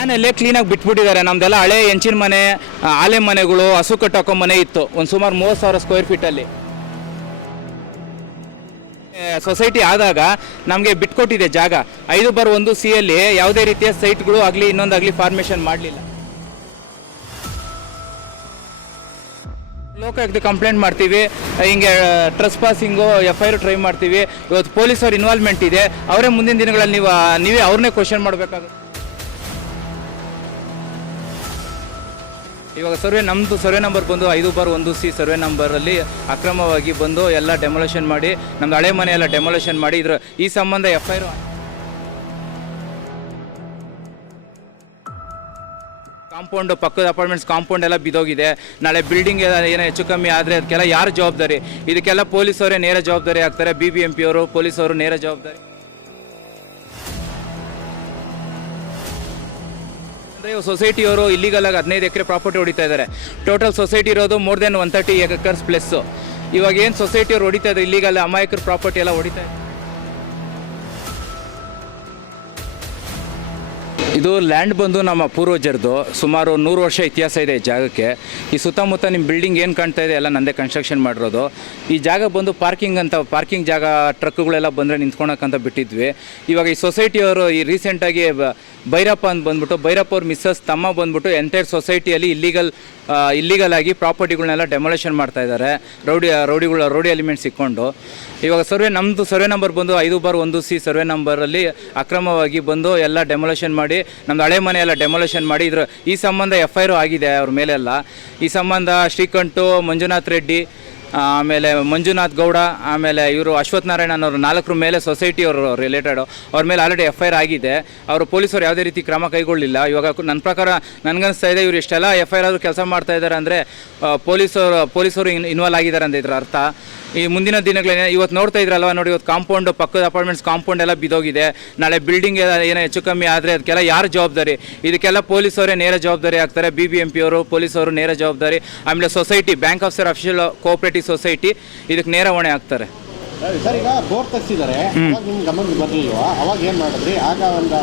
ಪ್ಲಾನಲ್ಲೇ ಕ್ಲೀನಾಗಿ ಬಿಟ್ಬಿಟ್ಟಿದ್ದಾರೆ. ನಮ್ದೆಲ್ಲ ಹಳೆ ಹೆಂಚಿನ ಮನೆ ಆಲೆ ಮನೆಗಳು, ಹಸು ಕಟ್ಟಾಕೋ ಮನೆ ಇತ್ತು. ಒಂದು ಸುಮಾರು ಮೂವತ್ತು ಸಾವಿರ ಸ್ಕ್ವೇರ್ ಫೀಟಲ್ಲಿ ಸೊಸೈಟಿ ಆದಾಗ ನಮಗೆ ಬಿಟ್ಕೊಟ್ಟಿದೆ ಜಾಗ. ಐದು ಬಾರ್ ಒಂದು ಸಿ ಅಲ್ಲಿ ಯಾವುದೇ ರೀತಿಯ ಸೈಟ್ಗಳು ಆಗಲಿ ಇನ್ನೊಂದಾಗಲಿ ಫಾರ್ಮೇಷನ್ ಮಾಡಲಿಲ್ಲ. ಲೋಕಾಯುಕ್ತ ಕಂಪ್ಲೇಂಟ್ ಮಾಡ್ತೀವಿ? ಹಿಂಗೆ trespassing F I R try ಮಾಡ್ತೀವಿ. ಇವತ್ತು ಪೊಲೀಸವ್ರ ಇನ್ವಾಲ್ವ್ಮೆಂಟ್ ಇದೆ. ಅವರೇ ಮುಂದಿನ ದಿನಗಳಲ್ಲಿ ನೀವು ನೀವೇ ಅವ್ರನ್ನೇ ಕ್ವಶನ್ ಮಾಡಬೇಕಾಗುತ್ತೆ. ಇವಾಗ ಸರ್ವೆ ನಮ್ಮದು ಸರ್ವೆ ನಂಬರ್ ಬಂದು ಐದು ಬಾರ್ ಒಂದು ಸಿ ಸರ್ವೆ ನಂಬರಲ್ಲಿ ಅಕ್ರಮವಾಗಿ ಬಂದು ಎಲ್ಲ ಡೆಮೊಲೇಷನ್ ಮಾಡಿ ನಮ್ಮದು ಹಳೆ ಮನೆ ಎಲ್ಲ ಡೆಮೊಲೇಷನ್ ಮಾಡಿ, ಇದ್ರ ಈ ಸಂಬಂಧ ಎಫ್ ಐ ಆರ್ ಕಾಂಪೌಂಡ್, ಪಕ್ಕದ ಅಪಾರ್ಟ್ಮೆಂಟ್ಸ್ ಕಾಂಪೌಂಡ್ ಎಲ್ಲ ಬಿದ್ದೋಗಿದೆ. ನಾಳೆ ಬಿಲ್ಡಿಂಗ್ ಏನೋ ಹೆಚ್ಚು ಕಮ್ಮಿ ಆದರೆ ಅದಕ್ಕೆಲ್ಲ ಯಾರು ಜವಾಬ್ದಾರಿ? ಇದಕ್ಕೆಲ್ಲ ಪೊಲೀಸವರೇ ನೇರ ಜವಾಬ್ದಾರಿ ಆಗ್ತಾರೆ. ಬಿ ಬಿ ಎಂ ಪಿ ಅವರು, ಪೊಲೀಸವರು ನೇರ ಜವಾಬ್ದಾರಿ. ಅಂದರೆ ಸೊಸೈಟಿಯವರು ಇಲ್ಲಿಗಲ್ಲಾಗಿ ಹದಿನೈದು ಎಕರೆ ಪ್ರಾಪರ್ಟಿ ಹೊಡಿತಾ ಇದ್ದಾರೆ ಟೋಟಲ್ ಸೊಸೈಟಿ ಇರೋದು more than one thirty acres plus ಇವಾಗ ಏನು ಸೊಸೈಟಿಯವರು ಹೊಡಿತಾ ಇದ್ದಾರೆ ಇಲ್ಲಿಗಲ್ಲ ಅಮಾಯಕರ ಪ್ರಾಪರ್ಟಿ ಎಲ್ಲ ಹೊಡಿತಾ ಇದೆ ಇದು ಲ್ಯಾಂಡ್ ಬಂದು ನಮ್ಮ ಪೂರ್ವಜರದು ಸುಮಾರು ನೂರು ವರ್ಷ ಇತಿಹಾಸ ಇದೆ ಈ ಜಾಗಕ್ಕೆ. ಈ ಸುತ್ತಮುತ್ತ ನಿಮ್ಮ ಬಿಲ್ಡಿಂಗ್ ಏನು ಕಾಣ್ತಾ ಇದೆ ಎಲ್ಲ ನಂದೇ ಕನ್ಸ್ಟ್ರಕ್ಷನ್ ಮಾಡಿರೋದು. ಈ ಜಾಗ ಬಂದು ಪಾರ್ಕಿಂಗ್ ಅಂತ ಪಾರ್ಕಿಂಗ್ ಜಾಗ ಟ್ರಕ್ಗಳೆಲ್ಲ ಬಂದರೆ ನಿಂತ್ಕೊಳಕ್ಕಂತ ಬಿಟ್ಟಿದ್ವಿ. ಇವಾಗ ಈ ಸೊಸೈಟಿಯವರು ಈ ರೀಸೆಂಟಾಗಿ ಭೈರಪ್ಪ ಅಂತ ಬಂದ್ಬಿಟ್ಟು, ಭೈರಪ್ಪ ಅವ್ರ ಮಿಸ್ಸಸ್ ತಮ್ಮ ಬಂದ್ಬಿಟ್ಟು ಎಂಟೈರ್ ಸೊಸೈಟಿಯಲ್ಲಿ ಇಲ್ಲಿಗಲ್ ಇಲ್ಲಿಗಲ್ ಆಗಿ ಪ್ರಾಪರ್ಟಿಗಳನ್ನೆಲ್ಲ ಡೆಮೊಲೇಷನ್ ಮಾಡ್ತಾ ಇದ್ದಾರೆ. ರೌಡಿ, ರೌಡಿಗಳ, ರೌಡಿ ಎಲಿಮೆಂಟ್ಸ್ ಇಕ್ಕೊಂಡು ಇವಾಗ ಸರ್ವೆ ನಮ್ಮದು ಸರ್ವೆ ನಂಬರ್ ಬಂದು ಐದು ಬಾರ್ ಒಂದು ಸಿ ಸರ್ವೆ ನಂಬರಲ್ಲಿ ಅಕ್ರಮವಾಗಿ ಬಂದು ಎಲ್ಲ ಡೆಮೊಲೇಷನ್ ಮಾಡಿ ನಮ್ಮದು ಹಳೆ ಮನೆ ಎಲ್ಲ ಡೆಮೊಲೇಷನ್ ಮಾಡಿ, ಇದ್ರ, ಈ ಸಂಬಂಧ ಎಫ್ ಐ ಆರ್ ಆಗಿದೆ ಅವ್ರ ಮೇಲೆಲ್ಲ. ಈ ಸಂಬಂಧ ಶ್ರೀಕಂಠು, ಮಂಜುನಾಥ್ ರೆಡ್ಡಿ ಆಮೇಲೆ ಮಂಜುನಾಥ್ ಗೌಡ, ಆಮೇಲೆ ಇವರು ಅಶ್ವಥ್ ನಾರಾಯಣ ಅನ್ನೋರು ನಾಲ್ಕರ ಮೇಲೆ ಸೊಸೈಟಿ ಅವರು ರಿಲೇಟೆಡ್ ಅವ್ರ ಮೇಲೆ ಆಲ್ರೆಡಿ ಎಫ್ ಐ ಆರ್ ಆಗಿದೆ. ಅವರು ಪೊಲೀಸರು ಯಾವುದೇ ರೀತಿ ಕ್ರಮ ಕೈಗೊಳ್ಳಲಿಲ್ಲ ಇವಾಗ ನನ್ನ ಪ್ರಕಾರ ನನಗನ್ನಿಸ್ತಾ ಇದೆ ಇವರು ಇಷ್ಟೆಲ್ಲ ಎಫ್ ಐ ಆರ್ ಆದರೂ ಕೆಲಸ ಮಾಡ್ತಾ ಇದ್ದಾರೆ ಅಂದರೆ ಪೊಲೀಸರು ಪೊಲೀಸರು ಇನ್ ಇನ್ವಾಲ್ವ್ ಆಗಿದ್ದಾರೆ ಅಂತ ಇದ್ರ ಅರ್ಥ. ಈ ಮುಂದಿನ ದಿನಗಳೇ ಇವತ್ತು ನೋಡ್ತಾ ಇದ್ರಲ್ವ ನೋಡಿ ಇವತ್ತು ಕಾಂಪೌಂಡ್ ಪಕ್ಕದ ಅಪಾರ್ಟ್ಮೆಂಟ್ಸ್ ಕಾಂಪೌಂಡ್ ಎಲ್ಲ ಬಿದ್ದೋಗಿದೆ. ನಾಳೆ ಬಿಲ್ಡಿಂಗ್ ಏನೋ ಹೆಚ್ಚು ಕಮ್ಮಿ ಆದರೆ ಅದಕ್ಕೆಲ್ಲ ಯಾರು ಜವಾಬ್ದಾರಿ? ಇದಕ್ಕೆಲ್ಲ ಪೊಲೀಸವರೇ ನೇರ ಜವಾಬ್ದಾರಿ ಆಗ್ತಾರೆ. ಬಿ ಬಿ ಎಂ ಪಿ ಅವರು ಪೊಲೀಸವರು ನೇರ ಜವಾಬ್ದಾರಿ. ಆಮೇಲೆ society bank of sir official cooperative society ಇದಕ್ಕೆ ನೇರ ಹೊಣೆ ಆಗ್ತಾರೆ ಸರ್ ಈಗ ಬೋರ್ ತೆಗ್ಸಿದ್ದಾರೆ ಅವಾಗ ನಿಮ್ ಗಮನಕ್ಕೆ ಬರ್ಲಿಲ್ವಾ? ಅವಾಗ ಏನ್ ಮಾಡಿದ್ರಿ? ಆಗ ಒಂದು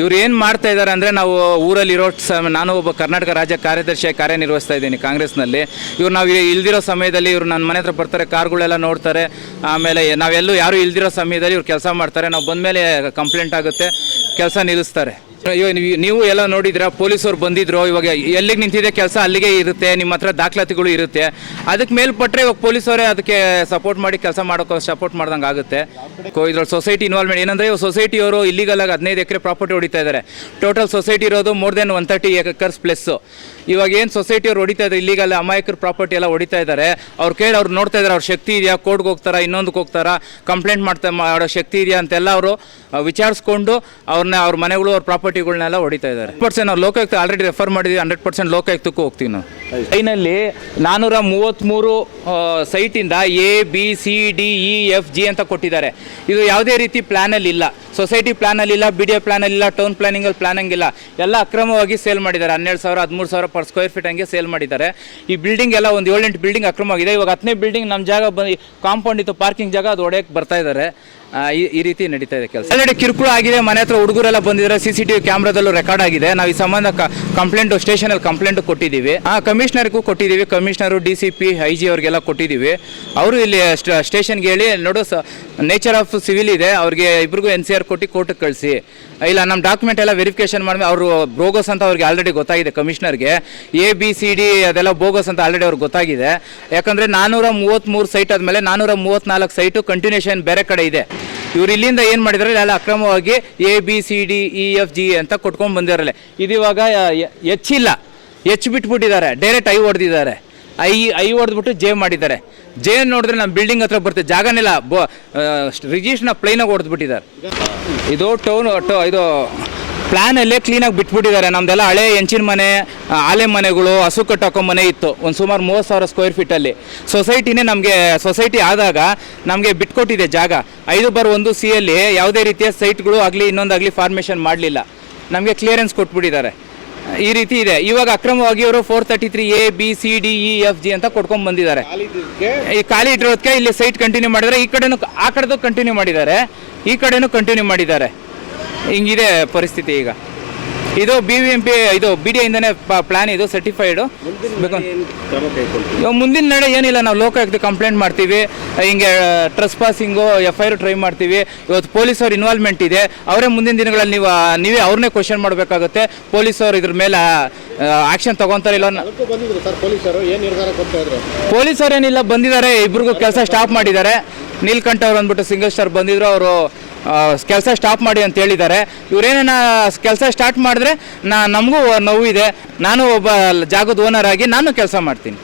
ಇವ್ರು ಏನು ಮಾಡ್ತಾ ಇದ್ದಾರೆ ಅಂದರೆ ನಾವು ಊರಲ್ಲಿರೋ ಸ ನಾನು ಒಬ್ಬ ಕರ್ನಾಟಕ ರಾಜ್ಯ ಕಾರ್ಯದರ್ಶಿಯಾಗಿ ಕಾರ್ಯನಿರ್ವಹಿಸ್ತಾ ಇದ್ದೀನಿ ಕಾಂಗ್ರೆಸ್ನಲ್ಲಿ. ಇವ್ರು ನಾವು ಇಲ್ದಿರೋ ಸಮಯದಲ್ಲಿ ಇವ್ರು ನನ್ನ ಮನೆ ಹತ್ರ ಬರ್ತಾರೆ ಕಾರ್ಗಳೆಲ್ಲ ನೋಡ್ತಾರೆ. ಆಮೇಲೆ ನಾವೆಲ್ಲೂ ಯಾರು ಇಲ್ದಿರೋ ಸಮಯದಲ್ಲಿ ಇವ್ರು ಕೆಲಸ ಮಾಡ್ತಾರೆ. ನಾವು ಬಂದಮೇಲೆ ಕಂಪ್ಲೇಂಟ್ ಆಗುತ್ತೆ ಕೆಲಸ ನಿಲ್ಲಿಸ್ತಾರೆ. ಇವಾಗ ನೀವು- ಎಲ್ಲ ನೋಡಿದ್ರ? ಪೊಲೀಸರು ಬಂದಿದ್ರು, ಇವಾಗ ಎಲ್ಲಿಗೆ ನಿಂತಿದೆ ಕೆಲಸ ಅಲ್ಲಿಗೆ ಇರುತ್ತೆ, ನಿಮ್ಮ ಹತ್ರ ದಾಖಲಾತಿಗಳು ಇರುತ್ತೆ. ಅದಕ್ಕೆ ಮೇಲ್ಪಟ್ಟರೆ ಇವಾಗ ಅವರೇ ಅದಕ್ಕೆ ಸಪೋರ್ಟ್ ಮಾಡಿ ಕೆಲಸ ಮಾಡೋಕೆ ಸಪೋರ್ಟ್ ಮಾಡ್ದಂಗೆ ಆಗುತ್ತೆ. ಇದ್ರಲ್ಲಿ ಸೊಸೈಟಿ ಇನ್ವಾಲ್ವ್ಮೆಂಟ್ ಏನಂದ್ರೆ ಇವಾಗ ಸೊಸೈಟಿಯವರು ಇಲ್ಲಿಗಲ್ ಆಗಿ ಹದಿನೈದು ಎಕರೆ ಪ್ರಾಪರ್ಟಿ ಹೊಡಿತಾ ಇದ್ದಾರೆ ಟೋಟಲ್ ಸೊಸೈಟಿ ಇರೋದು more than one thirty acres plus ಇವಾಗ ಏನು ಸೊಸೈಟಿಯವ್ರು ಹೊಡಿತಾ ಇದ್ದಾರೆ ಇಲ್ಲಿಗಲ್ಲ ಅಮಾಯಕರ ಪ್ರಾಪರ್ಟಿ ಎಲ್ಲ ಹೊಡಿತಾ ಇದ್ದಾರೆ ಅವ್ರು ಕೇಳಿ ಅವ್ರು ನೋಡ್ತಾ ಇದ್ದಾರೆ ಅವ್ರ ಶಕ್ತಿ ಇದೆಯಾ? ಕೋರ್ಟ್ಗೆ ಹೋಗ್ತಾರಾ? ಇನ್ನೊಂದಕ್ಕೆ ಹೋಗ್ತಾರಾ? ಕಂಪ್ಲೇಂಟ್ ಮಾಡ್ತಾ ಮಾಡೋ ಶಕ್ತಿ ಇದೆಯಾ? ಅಂತೆಲ್ಲ ಅವರು ವಿಚಾರಿಸ್ಕೊಂಡು ಅವ್ರನ್ನ ಅವ್ರ ಮನೆಗಳು, ಅವ್ರ ಪ್ರಾಪರ್ಟಿಗಳನ್ನೆಲ್ಲ ಹೊಡಿತಾ ಇದ್ದಾರೆ. ಪರ್ಸೆಂಟ್ ನಾವು ಲೋಕಾಯುಕ್ತ ಆಲ್ರೆಡಿ ರೆಫರ್ ಮಾಡಿದ್ವಿ ಹಂಡ್ರೆಡ್ ಪರ್ಸೆಂಟ್ ಲೋಕಾಯುಕ್ತಕ್ಕೂ ಹೋಗ್ತೀವಿ ನಾವು. ಐನಲ್ಲಿ ನಾನ್ನೂರ ಮೂವತ್ತ್ಮೂರು ಸೈಟಿಂದ A, B, C, D, E, F, G ಅಂತ ಕೊಟ್ಟಿದ್ದಾರೆ. ಇದು ಯಾವುದೇ ರೀತಿ ಪ್ಲ್ಯಾನಲ್ಲಿ ಇಲ್ಲ ಸೊಸೈಟಿ ಪ್ಲ್ಯಾನಲ್ಲಿ ಇಲ್ಲ ಬಿ, ಡಿ ಎ ಪ್ಲ್ಯಾನಲ್ಲಿ ಇಲ್ಲ ಟೌನ್ ಪ್ಲ್ಯಾನಂಗಿಲ್ಲ ಇಲ್ಲ ಎಲ್ಲ ಅಕ್ರಮವಾಗಿ ಸೇಲ್ ಮಾಡಿದ್ದಾರೆ. ಹನ್ನೆರಡು ಸಾವಿರ, ಹದಿಮೂರು ಸಾವಿರ ಪರ್ ಸ್ಕ್ವೇರ್ ಫೀಟ್ ಹಂಗೆ ಸೇಲ್ ಮಾಡಿದ್ದಾರೆ. ಈ ಬಿಲ್ಡಿಂಗ್ ಎಲ್ಲ ಒಂದು ಏಳೆಂಟು ಬಿಲ್ಡಿಂಗ್ ಅಕ್ರಮವಾಗಿದೆ. ಇವಾಗ ಹತ್ತನೇ ಬಿಲ್ಡಿಂಗ್ ನಮ್ಮ ಜಾಗ ಬಂದು ಕಾಂಪೌಂಡ್ ಇತ್ತು, ಪಾರ್ಕಿಂಗ್ ಜಾಗ ಅದು ಒಡೆಯಕ್ಕೆ ಬರ್ತಾ ಇದ್ದಾರೆ. ಈ ರೀತಿ ನಡೀತಾ ಇದೆ ಕೆಲಸ. ಆಲ್ರೆಡಿ ಕಿರುಕುಳ ಆಗಿದೆ. ಮನೆ ಹತ್ರ ಹುಡುಗರೆಲ್ಲ ಬಂದಿದ್ದಾರೆ. ಸಿ ಸಿ ಟಿ ವಿ ಕ್ಯಾಮ್ರಾದಲ್ಲೂ ರೆಕಾರ್ಡ್ ಆಗಿದೆ. ನಾವು ಈ ಸಂಬಂಧ ಕಂಪ್ಲೇಂಟ್, ಸ್ಟೇಷನಲ್ಲಿ ಕಂಪ್ಲೇಂಟ್ ಕೊಟ್ಟಿದ್ದೀವಿ. ಆ ಕಮಿಷನರ್ಗೂ ಕೊಟ್ಟಿದ್ದೀವಿ, commissioner, D C P, I G ಅವ್ರಿಗೆಲ್ಲ ಕೊಟ್ಟಿದ್ದೀವಿ. ಅವರು ಇಲ್ಲಿ ಸ್ಟೇಷನ್ಗೆ ಹೇಳಿ, ನೋಡು ಸ, ನೇಚರ್ ಆಫ್ ಸಿವಿಲ್ ಇದೆ, ಅವ್ರಿಗೆ ಇಬ್ರಿಗೂ ಎನ್ ಸಿ ಆರ್ ಕೊಟ್ಟು ಕೋರ್ಟಿಗೆ ಕಳಿಸಿ. ಇಲ್ಲ, ನಮ್ಮ ಡಾಕ್ಯುಮೆಂಟ್ ಎಲ್ಲ ವೆರಿಫಿಕೇಷನ್ ಮಾಡಿ ಅವರು ಬೋಗಸ್ ಅಂತ ಅವ್ರಿಗೆ ಆಲ್ರೆಡಿ ಗೊತ್ತಾಗಿದೆ ಕಮಿಷನರ್ಗೆ. ಎ, ಬಿ, ಸಿ, ಡಿ ಅದೆಲ್ಲ ಬೋಗಸ್ ಅಂತ ಆಲ್ರೆಡಿ ಅವ್ರಿಗೆ ಗೊತ್ತಾಗಿದೆ. ಯಾಕಂದರೆ ನಾನ್ನೂರ ಮೂವತ್ತ್ಮೂರು ಸೈಟ್ ಆದಮೇಲೆ ನಾನ್ನೂರ ಮೂವತ್ತ್ನಾಲ್ಕು ಸೈಟು ಕಂಟಿನ್ಯೂಷನ್ ಬೇರೆ ಕಡೆ ಇದೆ. ಇವ್ರು ಇಲ್ಲಿಂದ ಏನು ಮಾಡಿದ್ದಾರೆ ಎಲ್ಲ ಅಕ್ರಮವಾಗಿ A, B, C, D, E, F, G ಅಂತ ಕೊಟ್ಕೊಂಡು ಬಂದಿರಲ್ಲ ಇದು ಇವಾಗ ಹೆಚ್ಚಿಲ್ಲ. ಹೆಚ್ಚು ಬಿಟ್ಬಿಟ್ಟಿದ್ದಾರೆ. ಡೈರೆಕ್ಟ್ ಐ ಹೊಡೆದಿದ್ದಾರೆ. ಐ ಐ ಹೊಡೆದ್ಬಿಟ್ಟು ಜೇ ಮಾಡಿದ್ದಾರೆ. ಜೇ ನೋಡಿದ್ರೆ ನಮ್ಮ ಬಿಲ್ಡಿಂಗ್ ಹತ್ರ ಬರುತ್ತೆ. ಜಾಗನೆಲ್ಲ ಬೋ ರಿಜಿಸ್ಟ್ನ ಪ್ಲೈನಾಗಿ ಹೊಡೆದ್ಬಿಟ್ಟಿದ್ದಾರೆ. ಇದು ಟೌನ್ ಟೋ ಇದು ಪ್ಲ್ಯಾನಲ್ಲೇ ಕ್ಲೀನಾಗಿ ಬಿಟ್ಬಿಟ್ಟಿದ್ದಾರೆ. ನಮ್ದೆಲ್ಲ ಹಳೆ ಹೆಂಚಿನ ಮನೆ ಆಲೆ ಮನೆಗಳು, ಹಸು ಕಟ್ಟೋಕೋ ಮನೆ ಇತ್ತು. ಒಂದು ಸುಮಾರು ಮೂವತ್ತು ಸಾವಿರ ಸ್ಕ್ವೇರ್ ಫೀಟಲ್ಲಿ ಸೊಸೈಟಿನೇ ನಮಗೆ ಸೊಸೈಟಿ ಆದಾಗ ನಮಗೆ ಬಿಟ್ಕೊಟ್ಟಿದೆ ಜಾಗ. ಐದು ಬಾರ್ ಒಂದು ಸಿ ಅಲ್ಲಿ ಯಾವುದೇ ರೀತಿಯ ಸೈಟ್ಗಳು ಆಗಲಿ ಇನ್ನೊಂದಾಗಲಿ ಫಾರ್ಮೇಷನ್ ಮಾಡಲಿಲ್ಲ. ನಮಗೆ ಕ್ಲಿಯರೆನ್ಸ್ ಕೊಟ್ಬಿಟ್ಟಿದ್ದಾರೆ. ಈ ರೀತಿ ಇದೆ. ಇವಾಗ ಅಕ್ರಮವಾಗಿ ಅವರು four thirty three A B C D E F G ಅಂತ ಕೊಡ್ಕೊಂಡ್ ಬಂದಿದ್ದಾರೆ. ಈ ಖಾಲಿ ಇಟ್ಟಿರೋದಕ್ಕೆ ಇಲ್ಲಿ ಸೈಟ್ ಕಂಟಿನ್ಯೂ ಮಾಡಿದ್ದಾರೆ. ಈ ಕಡೆನೂ ಆ ಕಡೆದು ಕಂಟಿನ್ಯೂ ಮಾಡಿದ್ದಾರೆ. ಈ ಕಡೆನೂ ಕಂಟಿನ್ಯೂ ಮಾಡಿದ್ದಾರೆ. ಹಿಂಗಿದೆ ಪರಿಸ್ಥಿತಿ ಈಗ. ಇದು ಬಿ ವಿ ಎಂ ಪಿ ಇದು ಬಿ ಡಿ ಇಂದನೇ ಪ್ಲಾನ್ ಇದು ಸರ್ಟಿಫೈಡು ಮುಂದಿನ ನಡೆ ಏನಿಲ್ಲ ನಾವು ಲೋಕಾಯುಕ್ತ ಕಂಪ್ಲೇಂಟ್ ಮಾಡ್ತೀವಿ. ಹಿಂಗೆ trespassing F I R try ಮಾಡ್ತೀವಿ. ಇವತ್ತು ಪೊಲೀಸವ್ರ ಇನ್ವಾಲ್ವ್ಮೆಂಟ್ ಇದೆ. ಅವರೇ ಮುಂದಿನ ದಿನಗಳಲ್ಲಿ ನೀವು ನೀವೇ ಅವ್ರನ್ನೇ ಕ್ವಶನ್ ಮಾಡಬೇಕಾಗುತ್ತೆ. ಪೊಲೀಸವ್ರು ಇದ್ರ ಮೇಲೆ ಆಕ್ಷನ್ ತಗೊಂತಾರೆ ಇಲ್ಲ ಪೊಲೀಸ್ ಪೊಲೀಸರು ಏನಿಲ್ಲ ಬಂದಿದ್ದಾರೆ ಇಬ್ರಿಗೂ ಕೆಲಸ ಸ್ಟಾಪ್ ಮಾಡಿದ್ದಾರೆ. ನೀಲ್ಕಂಠ ಅವ್ರು ಅಂದ್ಬಿಟ್ಟು ಸಿಂಗಲ್ ಸ್ಟಾರ್ ಬಂದಿದ್ರು ಅವರು ಕೆಲಸ ಸ್ಟಾಪ್ ಮಾಡಿ ಅಂತ ಹೇಳಿದ್ದಾರೆ. ಇವರೇನೇನ ಕೆಲಸ ಸ್ಟಾರ್ಟ್ ಮಾಡಿದ್ರೆ ನಾ ನಮಗೂ ನೋವು ಇದೆ ನಾನು ಒಬ್ಬ ಜಾಗದ ಓನರ್ ಆಗಿ ನಾನು ಕೆಲಸ ಮಾಡ್ತೀನಿ.